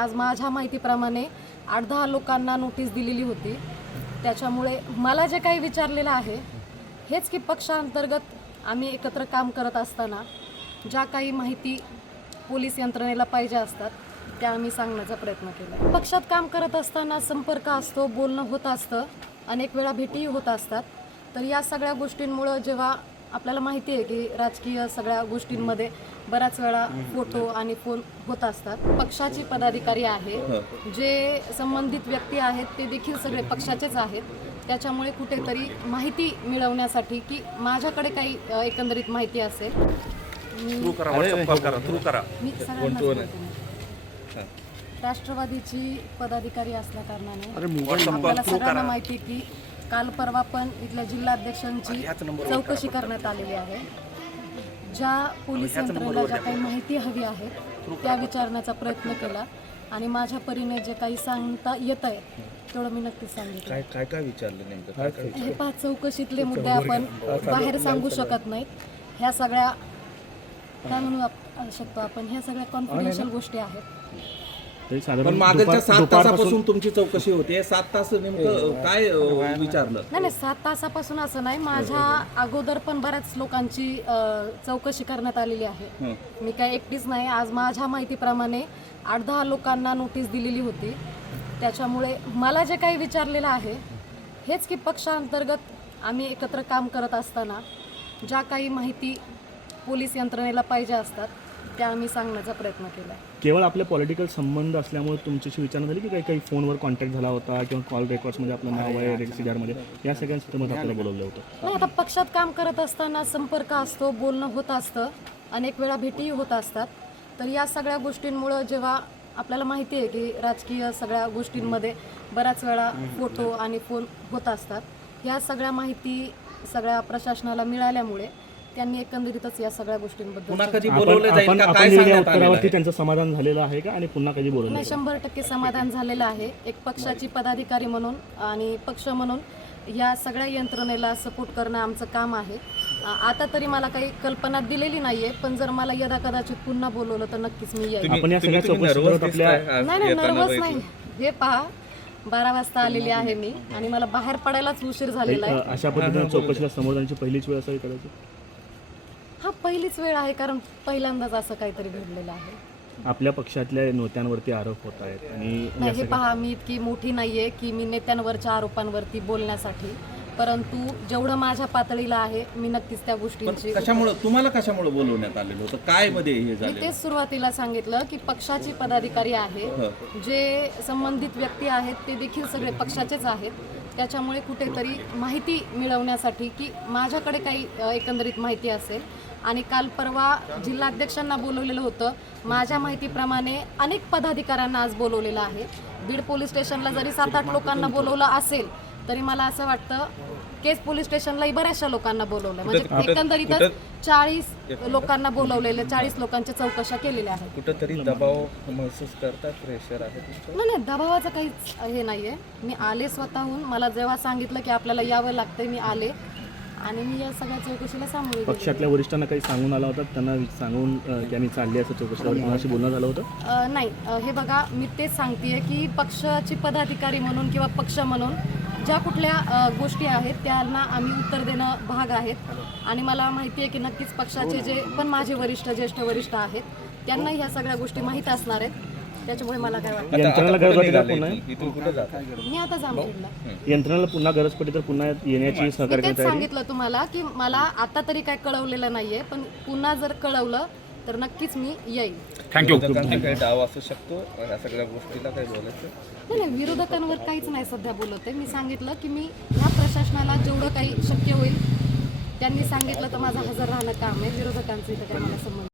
आज माझ्या माहितीप्रमाणे आठ दहा लोकांना नोटीस दिलेली होती त्याच्यामुळे मला जे काही विचारलेलं आहे हेच की पक्षांतर्गत आम्ही एकत्र काम करत असताना ज्या काही माहिती पोलीस यंत्रणेला पाहिजे असतात त्या आम्ही सांगण्याचा प्रयत्न केला पक्षात काम करत असताना संपर्क असतो बोलणं होत असतं अनेक वेळा भेटीही होत असतात तर या सगळ्या गोष्टींमुळं जेव्हा आपल्याला माहिती आहे की राजकीय सगळ्या गोष्टींमध्ये बराच वेळा फोटो आणि फोन होत असतात पक्षाचे पदाधिकारी आहेत जे संबंधित व्यक्ती आहेत ते देखील सगळे पक्षाचेच आहेत त्याच्यामुळे कुठेतरी माहिती मिळवण्यासाठी की माझ्याकडे काही एकंदरीत माहिती असेल राष्ट्रवादीची पदाधिकारी असल्या कारणाने आपल्याला सगळ्यांना माहिती की काल परवा पण इथल्या जिल्हाध्यक्षांची चौकशी करण्यात आलेली आहे ज्या पोलीस यंत्रणेला ज्या काही माहिती हवी आहे त्या विचारण्याचा प्रयत्न केला आणि माझ्या परीने जे काही सांगता येत आहे तेवढं मी नक्कीच सांगितलं काय काय काय विचारलं हे पाच चौकशीतले मुद्दे आपण बाहेर सांगू शकत नाहीत ह्या सगळ्या काय म्हणू शकतो आपण ह्या सगळ्या कॉन्फिडेन्शियल गोष्टी आहेत पण मागच्या सात तासापासून तुमची चौकशी होते सात तास काय विचारलं नाही नाही सात तासापासून असं नाही माझ्या अगोदर पण बऱ्याच लोकांची चौकशी करण्यात आलेली आहे मी काय एकटीच नाही आज माझ्या माहितीप्रमाणे आठ दहा लोकांना नोटीस दिलेली होती त्याच्यामुळे मला जे काही विचारलेलं आहे हेच की पक्षांतर्गत आम्ही एकत्र काम करत असताना ज्या काही माहिती पोलीस यंत्रणेला पाहिजे असतात त्या आम्ही सांगण्याचा प्रयत्न केला केवळ आपले पॉलिटिकल संबंध असल्यामुळे तुमच्याशी विचार झाली की काही काही फोनवर कॉन्टॅक्ट झाला होता किंवा कॉल रेकॉर्ड्समध्ये आपलं नाव आहे मध्ये या सगळ्या आपल्याला बोलवलं होतं आता पक्षात काम करत असताना संपर्क असतो बोलणं होत असतं अनेक वेळा भेटीही होत असतात तर या सगळ्या गोष्टींमुळं जेव्हा आपल्याला माहिती आहे की राजकीय सगळ्या गोष्टींमध्ये बऱ्याच वेळा फोटो आणि फोन होत असतात या सगळ्या माहिती सगळ्या प्रशासनाला मिळाल्यामुळे त्यांनी एकंदरीतच या सगळ्या गोष्टींबद्दल त्यांचं समाधान झालेलं आहे का आणि शंभर टक्के समाधान झालेलं आहे एक पक्षाची पदाधिकारी म्हणून आणि पक्ष म्हणून या सगळ्या यंत्रणेला सपोर्ट करणं आमचं काम आहे आता तरी मला काही कल्पना दिलेली नाहीये पण जर मला यदा कदाचित पुन्हा बोलवलं तर नक्कीच मी नाही नाही नर्वस नाही हे पहा बारा वाजता आलेली आहे मी आणि मला बाहेर पडायलाच उशीर झालेला आहे अशा पद्धतीने चौकशीला समोर पहिलीच वेळ असावी करायची हा पहिलीच वेळ आहे कारण पहिल्यांदाच असं काहीतरी घडलेलं आहे आपल्या पक्षातल्या नेत्यांवरती आरोप होत आहेत आणि हे पहा मी इतकी मोठी नाहीये की मी नेत्यांवरच्या आरोपांवरती बोलण्यासाठी परंतु जेवढं माझ्या पातळीला आहे मी नक्कीच त्या पण कशामुळे तुम्हाला कशामुळे बोलवण्यात आलेलं होतं काय मध्ये मी तेच सुरुवातीला सांगितलं की पक्षाचे पदाधिकारी आहे जे संबंधित व्यक्ती आहेत ते देखील सगळे पक्षाचेच आहेत त्याच्यामुळे कुठेतरी माहिती मिळवण्यासाठी की माझ्याकडे काही एकंदरीत माहिती असेल आणि काल परवा जिल्हाध्यक्षांना बोलवलेलं होतं माझ्या माहितीप्रमाणे अनेक पदाधिकाऱ्यांना आज बोलवलेलं आहे बीड पोलीस स्टेशनला जरी सात आठ लोकांना बोलवलं असेल तरी मला असं वाटतं केस पोलीस स्टेशनलाही बऱ्याचशा लोकांना बोलवलं म्हणजे एकंदरीत चाळीस लोकांना बोलवलेलं चाळीस लोकांच्या चौकशा केलेल्या आहेत कुठेतरी दबाव महसूस करतात प्रेशर आहे नाही नाही दबावाचं काहीच हे नाहीये मी आले स्वतःहून मला जेव्हा सांगितलं की आपल्याला यावं लागतंय मी आले आणि मी या सगळ्या चौकशीला सांगून पक्षातल्या वरिष्ठांना काही सांगून आला होता त्यांना सांगून की चालली असं चौकशीला कोणाशी बोलणं होतं नाही हे बघा मी तेच सांगतेय की पक्षाची पदाधिकारी म्हणून किंवा पक्ष म्हणून ज्या कुठल्या गोष्टी आहेत त्यांना आम्ही उत्तर देणं भाग आहेत आणि मला माहिती आहे की नक्कीच पक्षाचे हो जे पण माझे वरिष्ठ ज्येष्ठ वरिष्ठ आहेत त्यांना ह्या सगळ्या गोष्टी माहीत असणार आहेत त्याच्यामुळे मला काय वाटतं मी आता तर पुन्हा येण्याची सांगितलं तुम्हाला की मला आता तरी काय कळवलेलं नाहीये पण पुन्हा जर कळवलं तर नक्कीच मी येईल थँक्यू असू शकतो नाही विरोधकांवर काहीच नाही सध्या बोलत आहे मी सांगितलं की मी ह्या प्रशासनाला जेवढं काही शक्य होईल त्यांनी सांगितलं तर माझा हजर राहणं काम आहे विरोधकांचं इथं काय मला संबंध